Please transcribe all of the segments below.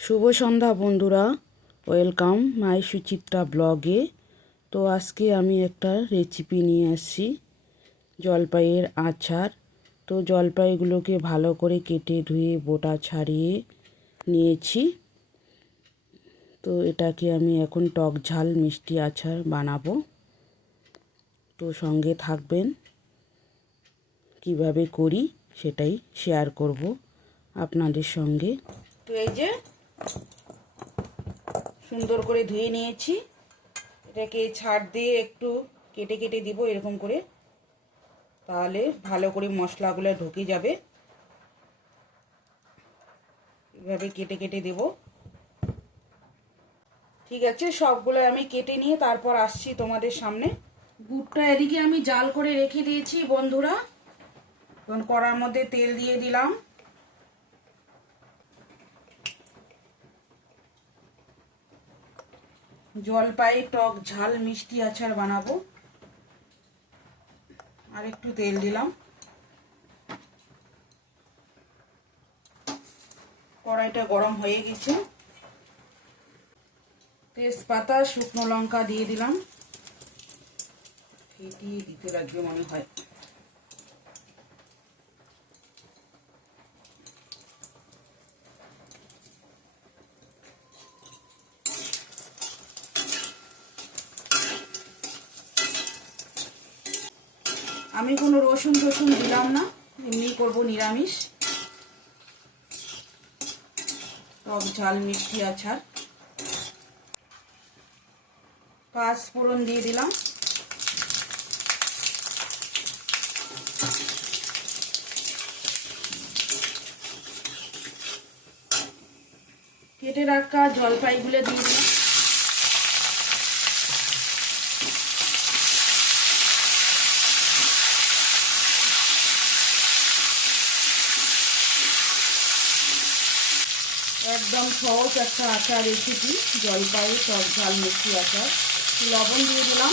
শুভ সন্ধ্যা বন্ধুরা। Welcome my Suchitra ব্লগে তো আজকে আমি একটা রেসিপি নিয়ে আসছি, জলপাইয়ের আচার। তো জলপাইগুলোকে ভালো করে কেটে ধুয়ে, বোটা ছাড়িয়ে নিয়েছি। তো এটাকে আমি এখন টক ঝাল মিষ্টি আচার বানাবো। তো সঙ্গে থাকবেন, কীভাবে করি সেটাই শেয়ার করব আপনাদের সঙ্গে। তো এই যে সুন্দর করে ধুয়ে নিয়েছি। এটাকে ছাড় দিয়ে একটু কেটে কেটে দিব এরকম করে। তাহলে ভালো করে মশলাগুলো ঢুকে যাবে। এভাবে কেটে কেটে দেব। ঠিক আছে, সবগুলো আমি কেটে নিয়ে তারপর আসছি তোমাদের সামনে। গুড়টা এদিকে আমি জাল করে রেখে দিয়েছি বন্ধুরা। কড়ার মধ্যে তেল দিয়ে দিলাম। জলপাই টক, ঝাল, মিষ্টি আচার বানাবো। আর একটু তেল দিলাম। কড়াইটা গরম হয়ে গেছে। তেজপাতা, শুকনো লঙ্কা দিয়ে দিলাম। ফেটিয়ে দিতে লাগবে মনে হয়। আমি কোনো রসুন টসুন দিলাম না, এমনি করব নিরামিষ। টক ঝাল মিষ্টি আচার। পাঁচ ফোড়ন দিয়ে দিলাম। কেটে রাখা জলপাইগুলো দিয়ে দিলাম। একদম সহজ একটা আচার রেসিপি জলপাই, টক ঝাল, মিষ্টি আচার। লবণ দিয়ে দিলাম।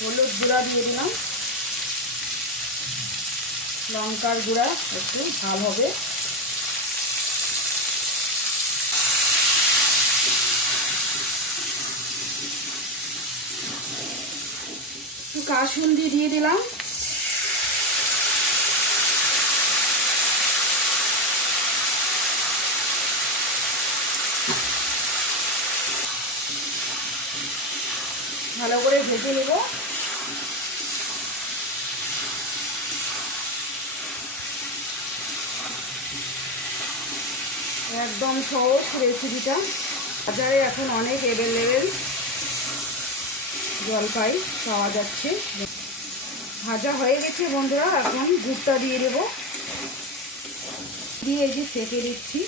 হলুদ গুঁড়া দিয়ে দিলাম। লঙ্কার গুঁড়া একটু ঝাল হবে। কাসুন্দি দিয়ে দিলাম। ভালো করে ভেজে নেব। একদম সহজ রেসিপিটা বাজারে এখন অনেক অ্যাভেলেবেল জলপাই পাওয়া যাচ্ছে। ভাজা হয়ে গেছে বন্ধুরা, এখন গুড়টা দিয়ে দেবো। দিয়ে যে সেঁকে দিচ্ছি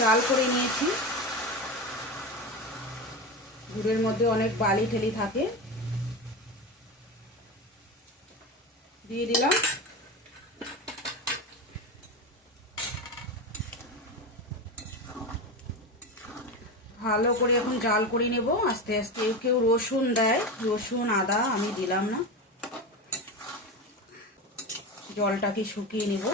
ডাল করে নিয়েছি। গুড়ের মধ্যে অনেক বালি ঠেলি থাকে। দিয়ে দিলাম। ভালো করে এখন জাল করে নেব। আস্তে আস্তে কেউ রসুন দেয়। রসুন, আদা আমি দিলাম না। জলটাকে শুকিয়ে নেব।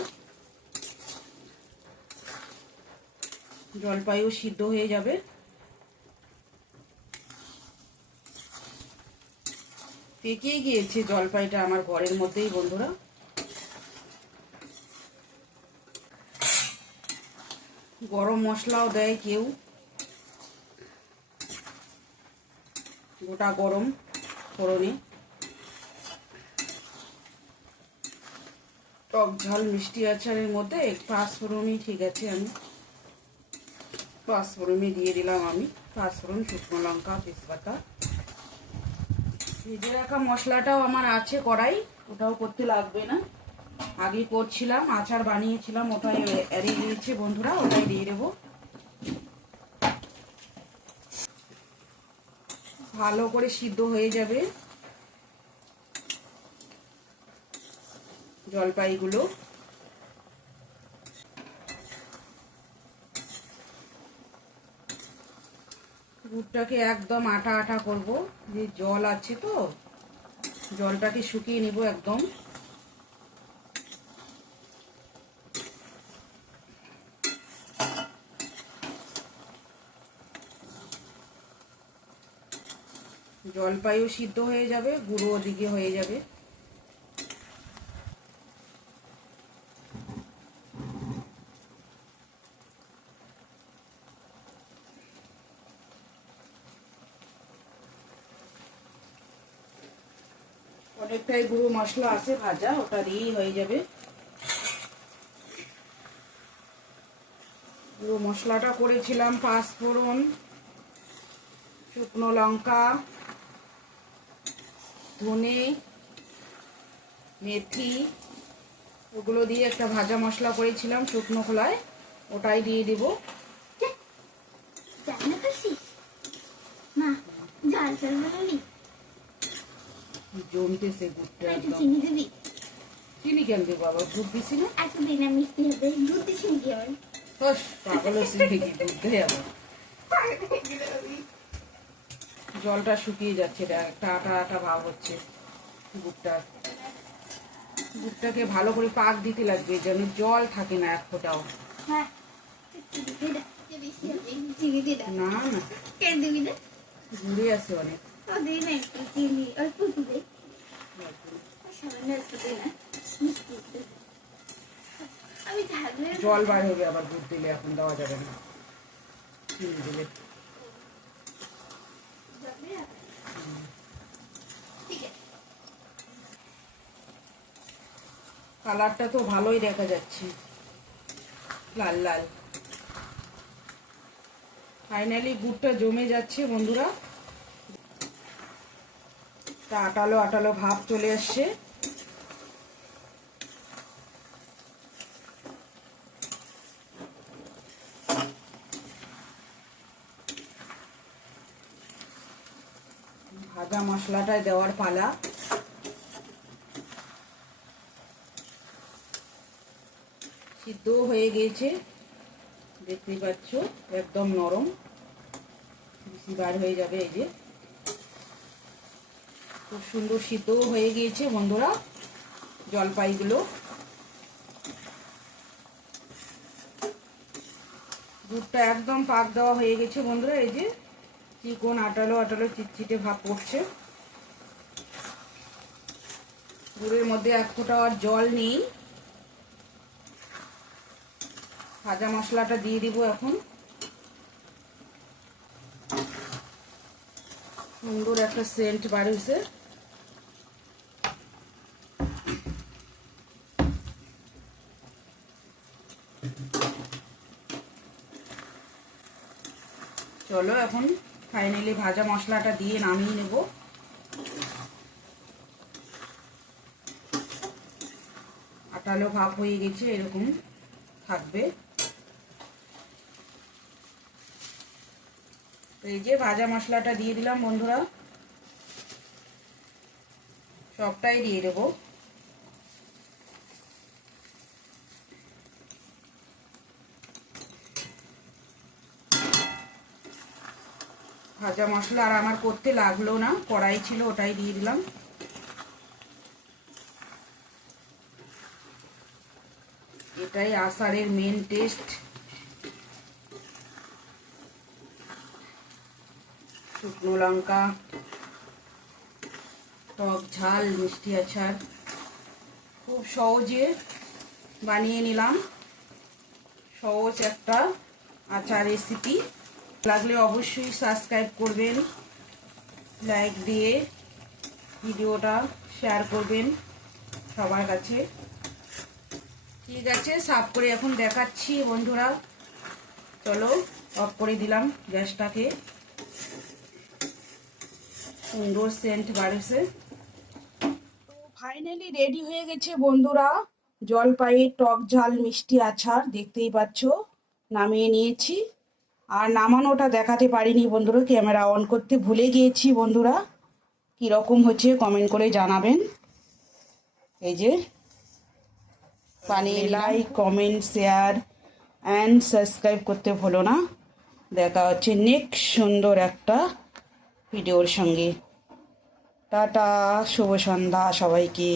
জলপাইও সিদ্ধ হয়ে যাবে। পেকে গিয়েছে জলপাইটা আমার ঘরের মধ্যেই, বন্ধুরা। গরম মশলাও দেয় কেউ। গোটা গরম ফোড়নে। টক ঝাল মিষ্টি আচারের মধ্যে পাঁচফোড়নই ঠিক আছে আমি। পাঁচফোড়নই দিয়ে দিলাম আমি। পাঁচফোড়ন শুকনো লঙ্কা, তেজপাতা। ভেজে রাখা মশলাটাও আমার আছে কড়াই, ওটাও করতে লাগবে না। আগে করছিলাম, আচার বানিয়েছিলাম, ওটাই এড়িয়ে দিয়েছে বন্ধুরা, ওটাই দিয়ে দেবো। ভালো করে সিদ্ধ হয়ে যাবে জলপাইগুলো। গুড়টাকে একদম আটা আটা করব। যে জল আছে তো, জলটাকে শুকিয়ে নিব একদম। জলপাইও সিদ্ধ হয়ে যাবে, গুঁড়ো ওদিকে হয়ে যাবে। অনেকটাই গুঁড়ো মশলা আছে ভাজা, ওটা দিয়েই হয়ে যাবে। গুঁড়ো মশলাটা করেছিলাম পাঁচফোড়ন, শুকনো লঙ্কা ধনে মেথি ওগুলো দিয়ে একটা ভাজা মশলা করেছিলাম শুকনো খোলায় ওটাই দিয়ে দিব। জমতেছে গুড়টা চিনি দিবি? চিনি কেন দেবো আবার? দুধ দিছি না? এতদিন আমি মিষ্টি হবে দুধ দিচ্ছি নাকি আমার পাগল হচ্ছে নাকি দুধ দেয় আবার? জলটা শুকিয়ে যাচ্ছে একটা আটা আটা ভাব হচ্ছে গুড়টা। গুড়টাকে ভালো করে পাক দিতে লাগবে যেন জল থাকে না এক ফোঁটাও। হ্যাঁ না না ঘুরে আছে অনেক। জল বার হবে আবার দুধ দিলে এখন দেওয়া যাবে না। চিনি দিলে ঠিক আছে কালারটা তো ভালোই দেখা যাচ্ছে। লাল লাল। ফাইনালি গুড়টা জমে যাচ্ছে, বন্ধুরা। তা আটালো আটালো ভাব চলে আসছে। ভাজা মশলাটায় দেওয়ার পালা। সিদ্ধ হয়ে গিয়েছে দেখতেই পাচ্ছ, একদম নরম। বেশি বার হয়ে যাবে এই যে। খুব সুন্দর সিদ্ধ হয়ে গিয়েছে বন্ধুরা, জলপাইগুলো। দুধটা একদম পাক দেওয়া হয়ে গেছে বন্ধুরা, এই যে। চিকন আটালো আটালো চিটচিটে ভাব পড়ছে। গুড়ের মধ্যে এক ফোঁটা জল নেই। ভাজা মশলাটা দিয়ে দিব এখন। সুন্দর একটা সেন্ট বার চলো এখন ফাইনালি ভাজা মশলাটা দিয়ে নামিয়ে নেব। আটালো ভাব হয়ে গেছে, এরকম থাকবে। তো এই যে ভাজা মশলাটা দিয়ে দিলাম বন্ধুরা। সবটাই দিয়ে দেবো। ভাজা মশলা আর আমার করতে লাগল না, কড়াই ছিল ওটাই দিয়ে দিলাম। এটাই আষাঢ়ের মেন টেস্ট শুকনো লঙ্কা, টক ঝাল, মিষ্টি আচার। খুব সহজে বানিয়ে নিলাম। সহজ একটা আচার রেসিপি লাগলে অবশ্যই সাবস্ক্রাইব করবেন লাইক দিয়ে ভিডিওটা শেয়ার করবেন সবার কাছে। ঠিক আছে, সাফ করে এখন দেখাচ্ছি বন্ধুরা। চলো অফ করে দিলাম গ্যাসটাকে। সুন্দর সেন্ট বাড়েছে। তো ফাইনালি রেডি হয়ে গেছে বন্ধুরা। জলপাইয়ের টক ঝাল মিষ্টি আচার দেখতেই পাচ্ছ নামিয়ে নিয়েছি। আর নামানোটা দেখাতে পারিনি বন্ধুরা ক্যামেরা অন করতে ভুলে গিয়েছি বন্ধুরা। কীরকম হচ্ছে কমেন্ট করে জানাবেন। এই যে বানিয়ে like comment share and subscribe করতে ভুলো না। দেখা হচ্ছে নেক্সট সুন্দর একটা ভিডিওর সঙ্গে। টাটা শুভ সন্ধ্যা সবাইকে।